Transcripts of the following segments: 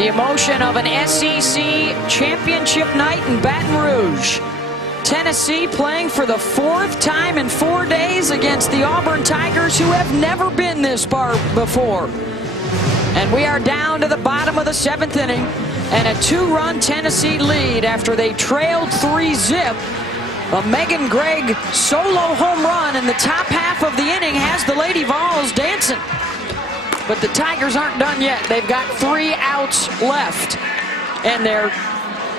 The emotion of an SEC championship night in Baton Rouge. Tennessee playing for the 4th time in 4 days against the Auburn Tigers, who have never been this far before. And we are down to the bottom of the 7th inning, and a 2-run Tennessee lead after they trailed 3-zip. A Megan Gregg solo home run in the top half of the inning has the Lady Vols dancing. But the Tigers aren't done yet. They've got 3 outs left. And they're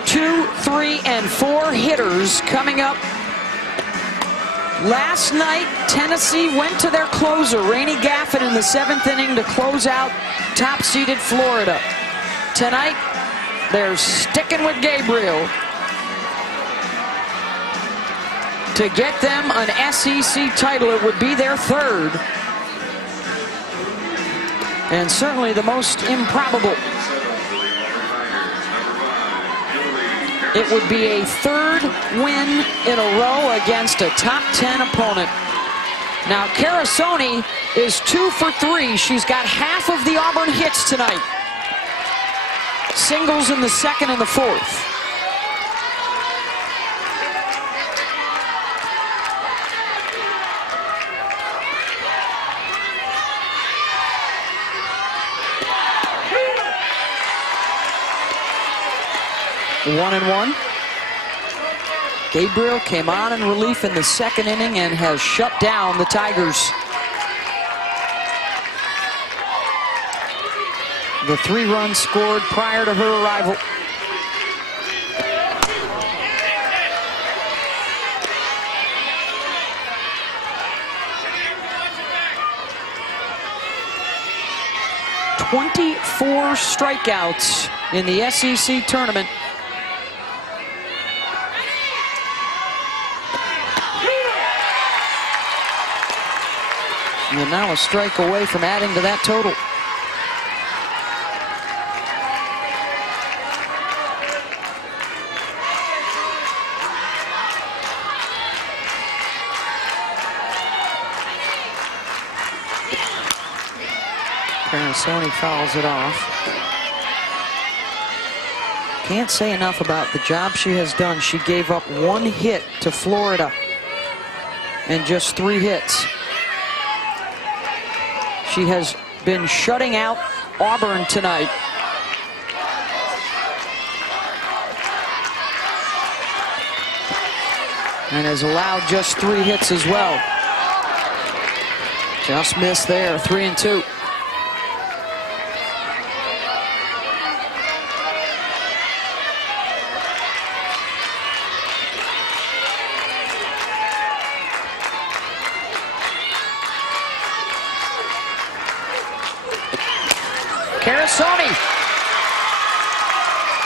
2, 3, and 4 hitters coming up. Last night, Tennessee went to their closer, Rainey Gaffin, in the 7th inning to close out top-seeded Florida. Tonight, they're sticking with Gabriel to get them an SEC title. It would be their 3rd. And certainly the most improbable. It would be a 3rd win in a row against a top 10 opponent. Now Carasoni is 2 for 3. She's got half of the Auburn hits tonight. Singles in the 2nd and the 4th. One and one. Gabriel came on in relief in the 2nd inning and has shut down the Tigers. The 3 runs scored prior to her arrival. "24 strikeouts in the SEC tournament." And now a strike away from adding to that total. Carasoni fouls it off. Can't say enough about the job she has done. She gave up 1 hit to Florida and just 3 hits. She has been shutting out Auburn tonight. And has allowed just 3 hits as well. Just missed there, 3 and 2. Carasoni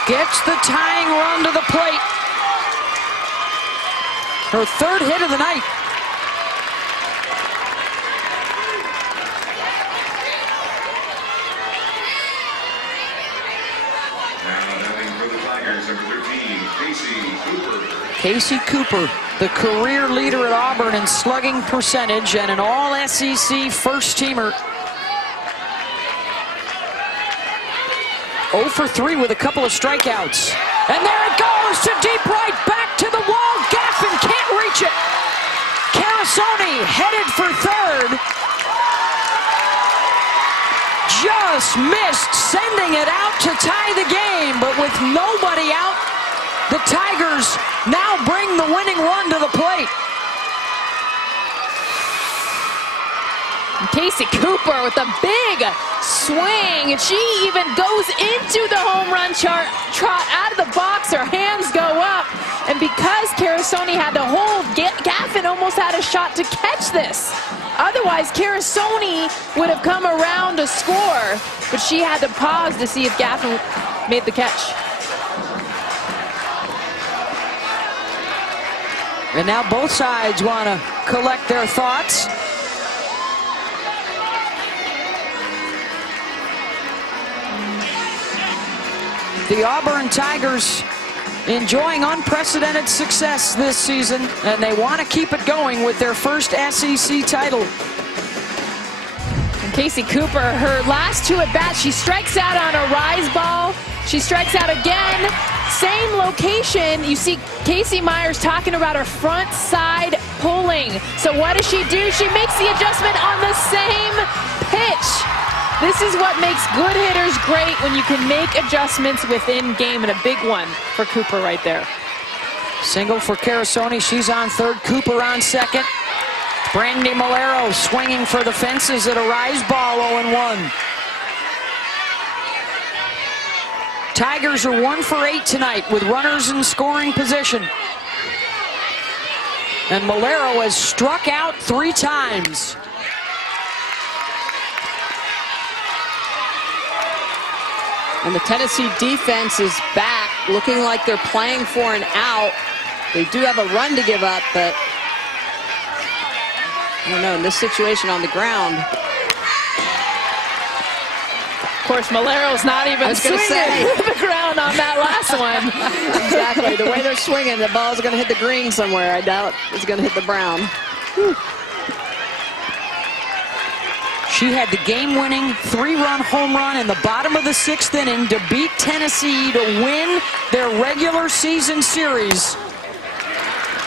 gets the tying run to the plate. Her 3rd hit of the night. Casey Cooper, the career leader at Auburn in slugging percentage and an all-SEC first-teamer. 0 for 3 with a couple of strikeouts. And there it goes to deep right, back to the wall. Gaffin can't reach it. Carasoni headed for 3rd. Just missed sending it out to tie the game, but with nobody out, the Tigers now bring the winning run to the plate. Casey Cooper with a big swing, and she even goes into the home run trot out of the box. Her hands go up, and because Carasoni had to hold, Gaffin almost had a shot to catch this. Otherwise, Carasoni would have come around to score, but she had to pause to see if Gaffin made the catch. And now both sides want to collect their thoughts. The Auburn Tigers enjoying unprecedented success this season, and they want to keep it going with their first SEC title. Casey Cooper, her last 2 at-bats, she strikes out on a rise ball. She strikes out again. Same location. You see Casey Myers talking about her front side pulling. So what does she do? She makes the adjustment on the same pitch. This is what makes good hitters great, when you can make adjustments within game, and a big one for Cooper right there. Single for Carasoni. She's on third. Cooper on second. Brandy Malero swinging for the fences at a rise ball, 0-1. Tigers are 1 for 8 tonight with runners in scoring position. And Malero has struck out 3 times. And the Tennessee defense is back, looking like they're playing for an out. They do have a run to give up, but I don't know, in this situation on the ground. Of course, Malero's not even swinging the ground on that last one. Exactly. The way they're swinging, the ball's going to hit the green somewhere. I doubt it's going to hit the brown. Whew. She had the game-winning 3-run home run in the bottom of the 6th inning to beat Tennessee to win their regular season series.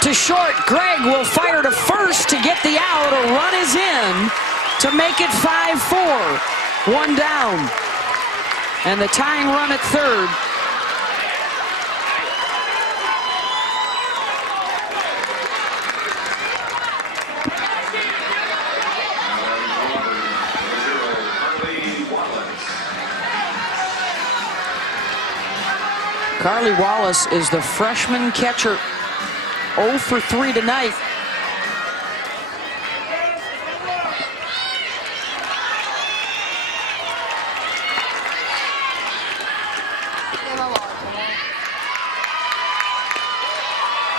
To short, Gregg will fire to first to get the out. A run is in to make it 5-4. 1 down. And the tying run at third. Carly Wallace is the freshman catcher. 0 for 3 tonight.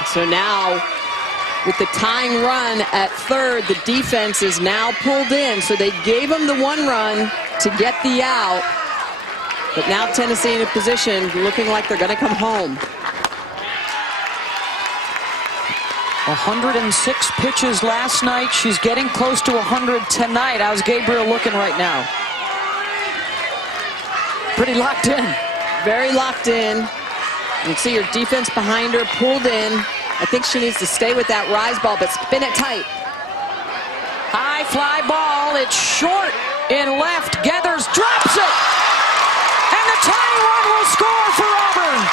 So now, with the tying run at third, the defense is now pulled in. So they gave them the 1 run to get the out. But now Tennessee in a position looking like they're going to come home. 106 pitches last night. She's getting close to 100 tonight. How's Gabriel looking right now? Pretty locked in. Very locked in. You can see her defense behind her, pulled in. I think she needs to stay with that rise ball, but spin it tight. High fly ball. It's short in left. Geathers drops it. And the tying run will score for Auburn.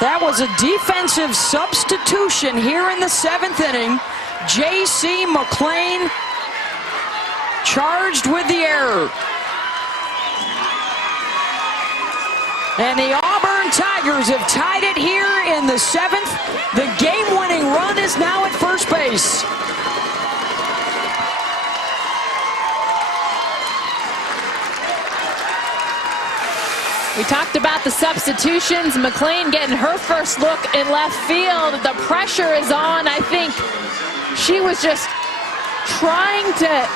That was a defensive substitution here in the 7th inning. J.C. McLean charged with the error. And the Auburn Tigers have tied it here in the 7th. The game-winning run is now at first base. We talked about the substitutions. McLean getting her first look in left field. The pressure is on. I think she was just trying to,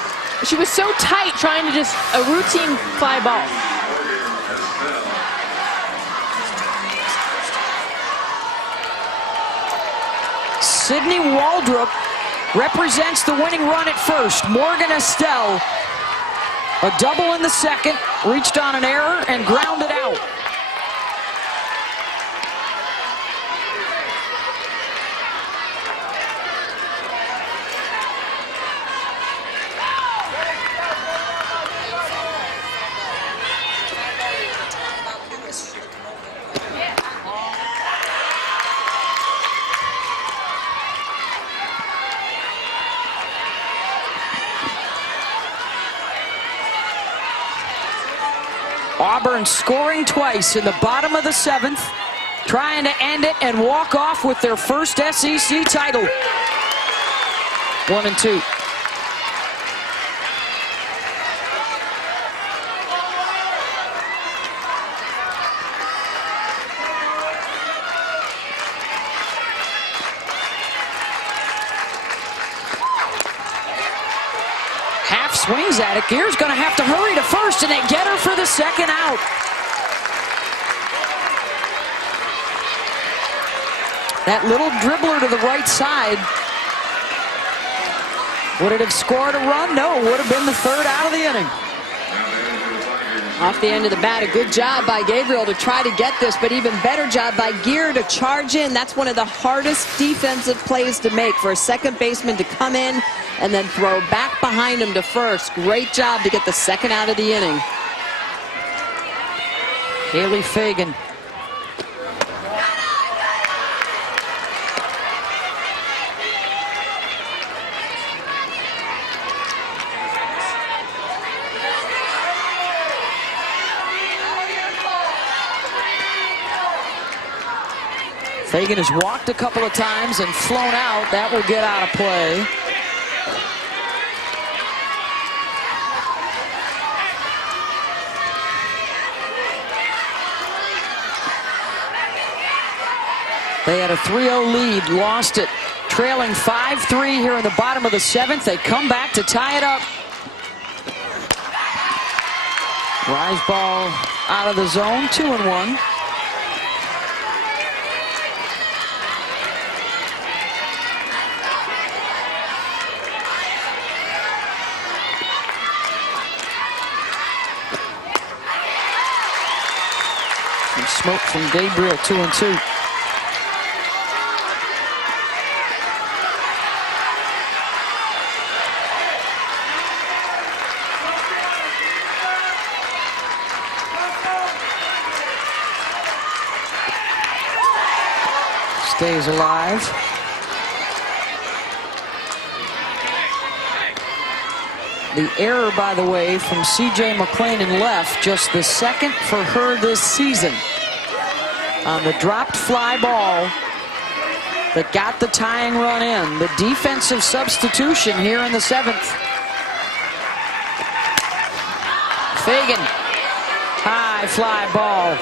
she was so tight trying to just a routine fly ball. Sydney Waldrop represents the winning run at first. Morgan Estelle, a double in the 2nd, reached on an error and grounded out. Auburn scoring twice in the bottom of the 7th, trying to end it and walk off with their first SEC title. 1-2. swings at it. Gear's going to have to hurry to first, and they get her for the second out. That little dribbler to the right side. Would it have scored a run? No, it would have been the third out of the inning. Off the end of the bat, a good job by Gabriel to try to get this, but even better job by Gear to charge in. That's one of the hardest defensive plays to make, for a second baseman to come in and then throw back behind him to first. Great job to get the second out of the inning. Haley Fagan. Fagan has walked a couple of times and flown out. That will get out of play. They had a 3-0 lead, lost it, trailing 5-3 here in the bottom of the seventh. They come back to tie it up. Rise ball out of the zone, 2-1. Smoke from Gabriel, 2-2. Stays alive. The error, by the way, from C.J. McClain in left, just the second for her this season. On the dropped fly ball that got the tying run in. The defensive substitution here in the seventh. Fagan, high fly ball.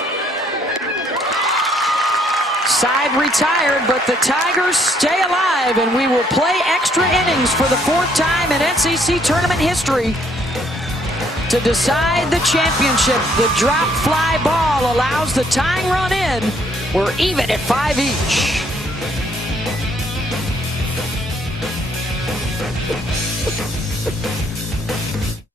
Side retired, but the Tigers stay alive, and we will play extra innings for the fourth time in SEC tournament history to decide the championship. The drop fly ball allows the tying run in. We're even at 5 each.